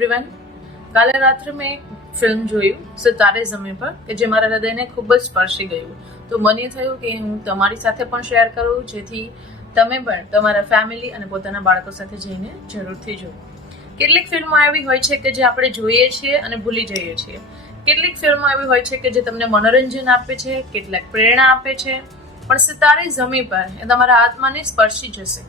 Everyone, કાલે રાત્રે મેં એક ફિલ્મ જોયું સિતારે ઝમીન પર કે જે મારા હૃદયને ખૂબ જ સ્પર્શી ગયું. તો મને થયું કે હું તમારી સાથે પણ શેર કરું, જેથી તમે પણ તમારા ફેમિલી અને પોતાના બાળકો સાથે જઈને જરૂરથી જુઓ. કેટલીક ફિલ્મો એવી હોય છે કે જે આપણે જોઈએ છીએ અને ભૂલી જઈએ છીએ. કેટલીક ફિલ્મો એવી હોય છે કે જે તમને મનોરંજન આપે છે, કેટલાક પ્રેરણા આપે છે, પણ સિતારે ઝમીન પર એ તમારા આત્માને સ્પર્શી જશે.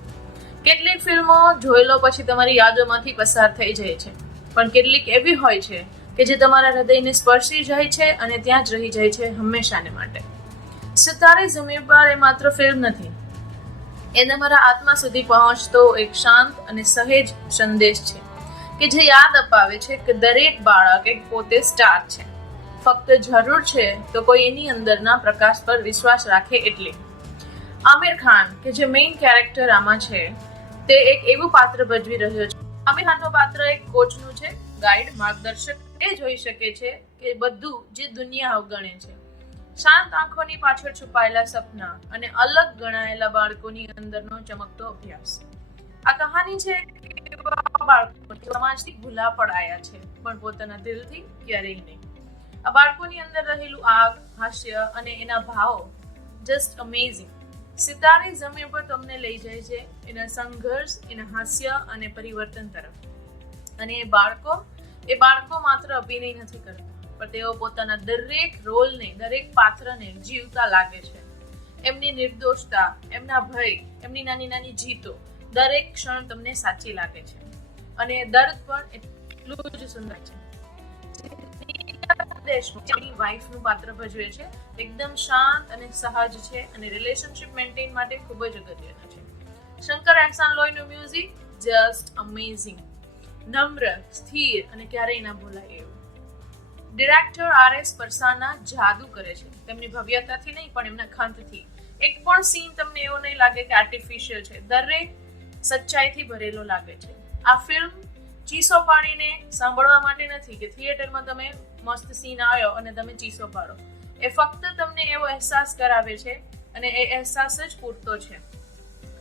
કેટલીક ફિલ્મો જોઈ લો પછી તમારી યાદોમાંથી પસાર થઈ જાય છે, પણ કેટલીક એવી હોય છે કે જે તમારા હૃદયને સ્પર્શી જાય છે અને ત્યાં જ રહી જાય છે હંમેશાને માટે. સિતારે ઝમીન પર એ માત્ર ફિલ્મ નથી, એ તમારા આત્મા સુધી પહોંચતો એક શાંત અને સહેજ સંદેશ છે કે જે યાદ અપાવે છે કે દરેક બાળક એક પોતે સ્ટાર છે. ફક્ત જરૂર છે તો કોઈ એની અંદરના પ્રકાશ પર વિશ્વાસ રાખે એટલી. આમિર ખાન કે જે મેઇન કેરેક્ટર આમાં છે, તે એક એવું પાત્ર ભજવી રહ્યો છે. આમિર ખાનનું પાત્ર એક કોચનું છે, ગાઈડ, માર્ગદર્શક. એ જોઈ શકે છે કે બધું જે દુનિયા અવગણે છે, શાંત આંખોની પાછળ છુપાયેલા સપના અને અલગ ગણાયેલા બાળકોની અંદરનો ચમકતો અભ્યાસ. આ કહાની છે બાળકો સમાજથી ભૂલા પડાયા છે, પણ પોતાના દિલથી ક્યારેય નહીં. આ બાળકોની અંદર રહેલું આગ, હાસ્ય અને એના ભાવો જસ્ટ અમેઝિંગ. સિતારે ઝમીન પર તમને લઈ જાય છે એના સંઘર્ષ, એના હાસ્ય અને પરિવર્તન તરફ. અને એ બાળકો માત્ર અભિનય નથી કરતા, પણ તેઓ પોતાના દરેક રોલને, દરેક પાત્રને જીવતા લાગે છે. એમની નિર્દોષતા, એમના ભય, એમની નાની નાની જીતો, દરેક ક્ષણ તમને સાચી લાગે છે. અને દર્દ પણ એટલું જ સુંદર છે. વાઇફનું પાત્ર ભજવે છે, એકદમ શાંત અને સહજ છે અને રિલેશનશિપ મેન્ટેન માટે ખૂબ જ અગત્યનું છે. શંકર એહસાન લોહીનું મ્યુઝિક જસ્ટ અમેઝિંગ, નમ્ર, સ્થિર અને ક્યારેય ના ભૂલાય એવું. ડિરેક્ટર RS પરસાના જાદુ કરે છે, તેમની ભવ્યતાથી નહીં પણ એમના ખંતથી. એક પણ સીન તમને એવો નહીં લાગે કે આર્ટિફિશિયલ છે, દરેક સચ્ચાઈથી ભરેલો લાગે છે. આ ફિલ્મ ચીસો પાડીને સાંભળવા માટે નથી કે થિયેટરમાં તમે મસ્ત સીન આવ્યો અને તમે ચીસો પાડો. એ ફક્ત તમને એવો અહેસાસ કરાવે છે અને એ અહેસાસ જ પૂરતો છે.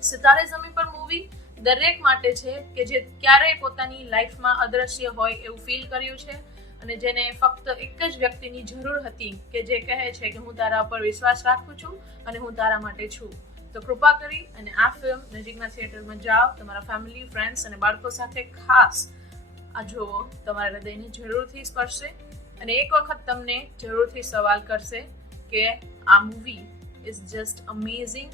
સિતારે ઝમીન પર મૂવી દરેક માટે છે કે જે ક્યારેય પોતાની લાઈફમાં અદ્રશ્ય હોય એવું ફીલ કર્યું છે અને જેને ફક્ત એક જ વ્યક્તિની જરૂર હતી કે જે કહે છે કે હું તારા ઉપર વિશ્વાસ રાખું છું અને હું તારા માટે છું. તો કૃપા કરી અને આ ફિલ્મ નજીકના થિયેટરમાં જાઓ, તમારા ફેમિલી, ફ્રેન્ડ્સ અને બાળકો સાથે ખાસ આ જુઓ. તમારા હૃદયને જરૂરથી સ્પર્શશે અને એક વખત તમને જરૂરથી સવાલ કરશે કે આ મૂવી ઇઝ જસ્ટ અમેઝિંગ